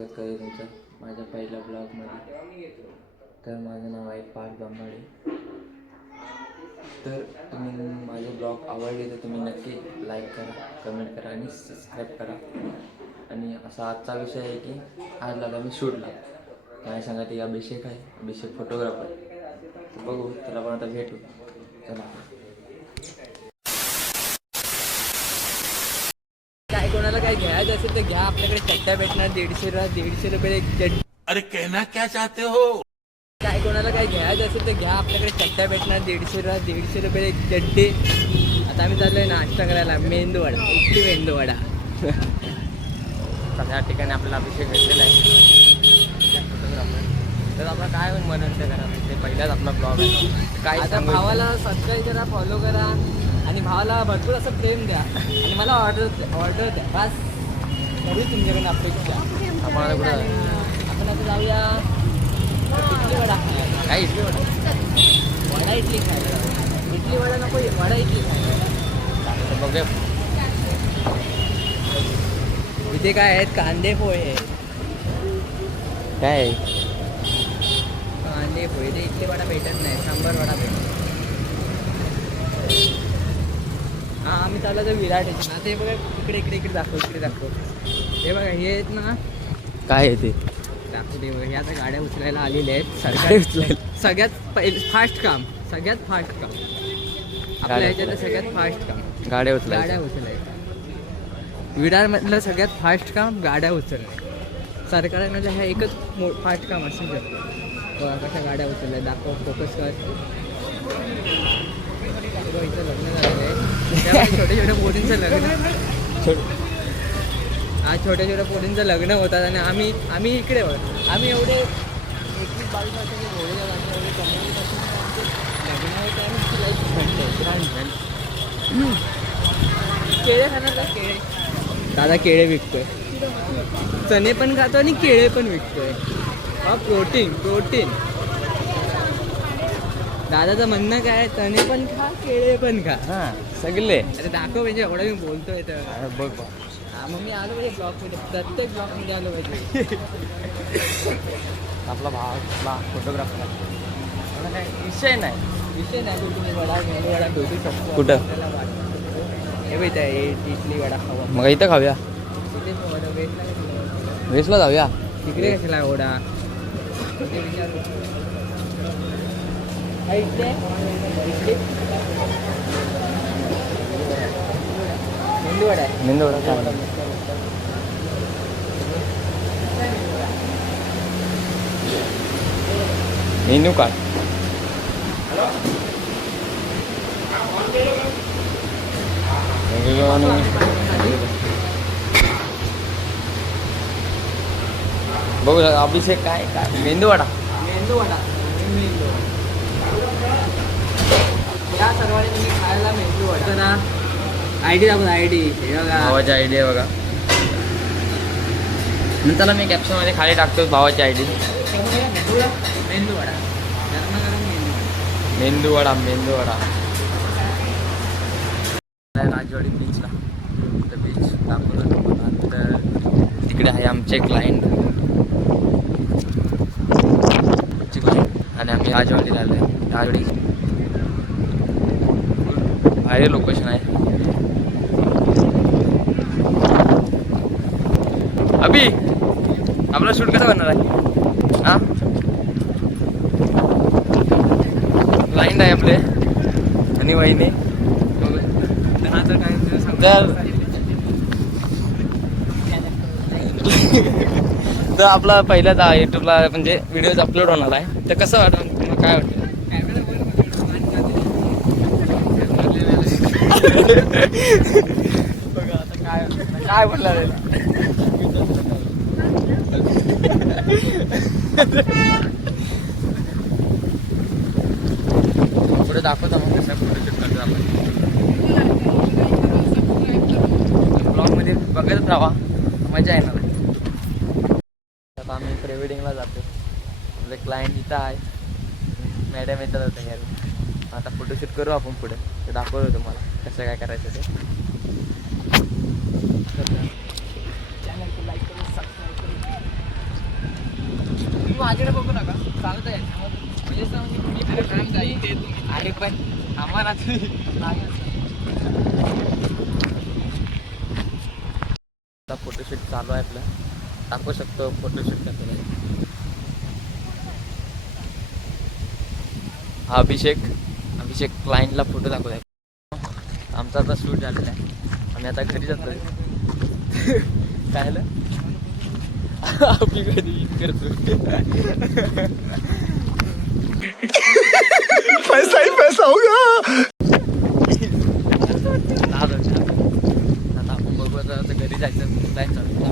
करू तुमचं माझ्या पहिल्या ब्लॉगमध्ये. तर माझं नाव आहे पार्थ गंबाडे. तर तुम्ही माझे ब्लॉग आवडले तर तुम्ही नक्की लाईक करा, कमेंट करा आणि सबस्क्राईब करा. आणि असा आजचा विषय आहे की आज लागला मी शूटला. काय सांगा ते अभिषेक आहे, अभिषेक फोटोग्राफर. बघू त्याला पण आता भेटू. चला. काय कोणाला काय घ्यायचं असेल तर घ्या, आपल्याकडे चड्ड्या भेटणार 150 रुपये एक चड्डी. अरे कहना क्या चाहते हो? काय कोणाला काय घ्यायचं असेल तर घ्या, आपल्याकडे चड्ड्या भेटणार 150 रुपये एक चड्डी. आता आम्ही चाललोय नाश्ता करायला, मेंदूवडा, इडली मेंदूवडा. तर या ठिकाणी आपल्याला अभिषेक भेटलेला आहे फोटोग्राफर. तर आपला काय म्हणून ते करा, ते पहिलाच आपला ब्लॉग आहे. काय आता भावाला सबस्क्राईब करा, फॉलो करा आणि भावाला भरपूर असं प्रेम द्या आणि मला ऑर्डर द्या बस. तरी तुमच्याकडून अपेक्षा. आपण आता जाऊया इडली वडा खायला. काय इडली वडा? वडा इडली खायला. इडली वडा नको, वडा इडली खायला. बघूया इथे काय आहेत, कांदे पोहे. काय कांदे पोहे. इथे इडली वडा भेटत नाही, सांबार वडा भेटतो. हां, आम्ही चाललो तर विराट आहे ना. ते बघा इकडे दाखव. हे बघा हे आहेत ना. काय आहे ते दाखवते बघा. हे आता गाड्या उचलायला आलेले आहेत. सरकार सगळ्यात फास्ट काम. आपल्या ह्याच्यात सगळ्यात फास्ट काम गाड्या उचलायचं. विरारमधलं सगळ्यात फास्ट काम गाड्या उचलणे. सरकारमध्ये ह्या एकच फास्ट काम असू शकतं. बघा कशा गाड्या उचलल्या. दाखव, फोकस कर. इथं लग्न झालेलं आहे. छोट्या पोरींचं लग्न. आज छोट्या पोरींचं लग्न होतात आणि आम्ही इकडे होत. आम्ही एवढे 21-22 वर्षाचे घोडे एवढे कमवण्यापासून लग्न होतं आणि ती लाईफ म्हणते. केळे खाणार का? केळे. दादा केळे विकतोय. चणे पण खातो आणि केळे पण विकतोय. हा प्रोटीन. दादाचं म्हणणं काय, चणे पण खा, केळे पण खा. हां सगळे. अरे दाखव म्हणजे एवढं मी बोलतोय तर. बघ हा, मग मी आलो पाहिजे ब्लॉगमध्ये, प्रत्येक ब्लॉगमध्ये आलो पाहिजे. आपला भाव फोटोग्राफर काय विषय नाही. कुठे वडा भेटू शकतो कुठं? हे भेट आहे इडली वडा खावा. मग इथं खाऊया. तिथेच वडा भेटला. वेसला जाऊया. तिकडे कशाला वडा? तिथे विचारू. इडली मेंदूवडा आहे. Medu vada menu card. बघू अभिषेक काय मेंदूवडा. या सर्वांनी तुम्ही खायला मेंदूवडा ना. आयडी दाखवत. आयडी भावाची आयडी आहे बघा. नंतर मी कॅप्शनमध्ये खाली टाकतो भावाची आयडी. मेंदूवडा. राजवाडी बीचला. तर बीच दाखवलं तुम्हाला. तर तिकडे आहे आमचे क्लायंट आणि आम्ही राजवाडीला आलो आहे. राजवाडी भारी लोकेशन आहे. अभि आपला शूट कसा बनणार आहे? हां क्लायंट आहे आपले आणि वहिनी. तर आपला पहिल्याच यूट्यूबला म्हणजे व्हिडिओज अपलोड होणार आहे. तर कसं वाटतं तुम्हाला? काय वाटतं? काय म्हटलं पुढे दाखवतो मग कसं फोटोशूट करतो आपण. ब्लॉगमध्ये बघतच राहा, मजा येणार. आता आम्ही प्री वेडिंगला जातो. आपले क्लायंट इथं आहे, मॅडम येतात होतं यार. आता फोटोशूट करू आपण पुढे. ते दाखवतो तुम्हाला कसं काय करायचं ते. चॅनल को लाईक करो, सबस्क्राईब करो. मागे बघू नका चालत आहे अरे पण आम्हाला आता फोटोशूट चालू आहे आपलं टाकू शकतो फोटोशूट करतो हा अभिषेक क्लायंटला फोटो दाखवत आहे आमचा आता शूट झालेला आहे आम्ही आता घरी जातोय काय झालं आपली घरी करतो पैसा ही पैसा होगा. आता आपण बघू आता घरी जायचं प्लॅन चालू